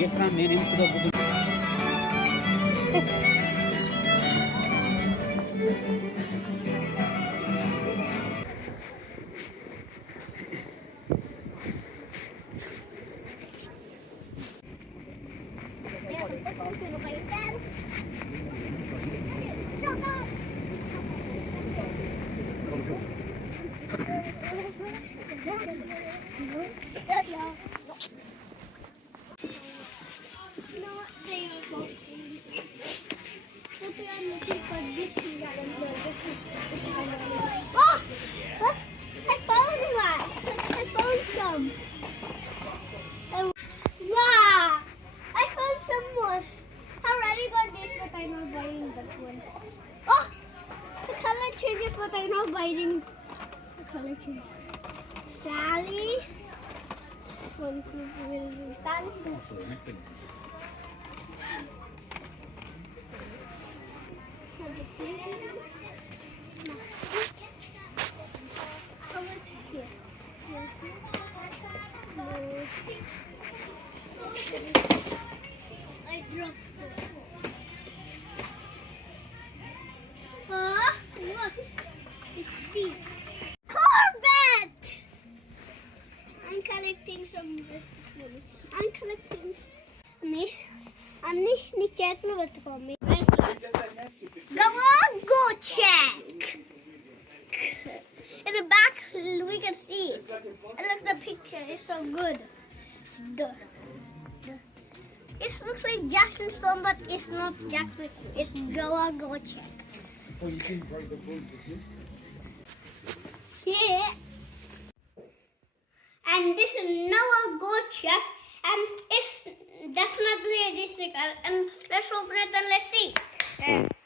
చేస్తున్నాను నేను ఎందుకు తగ్గుతుంది But I'm not biting the color change. Sally. One, two, three, I dropped it. Look. It's deep. Corbett! I'm collecting some this morning. I'm collecting me. Anni checklu vettukomi. Go on, go check. In the back we can see it. And look the picture, it's so good. It looks like Jackson Stone, but it's not Jackson. It's go check. Oh, you can break the bones with you? Yeah. And this is Noah Gottschalk, and it's definitely a Disney car. And let's open it and let's see.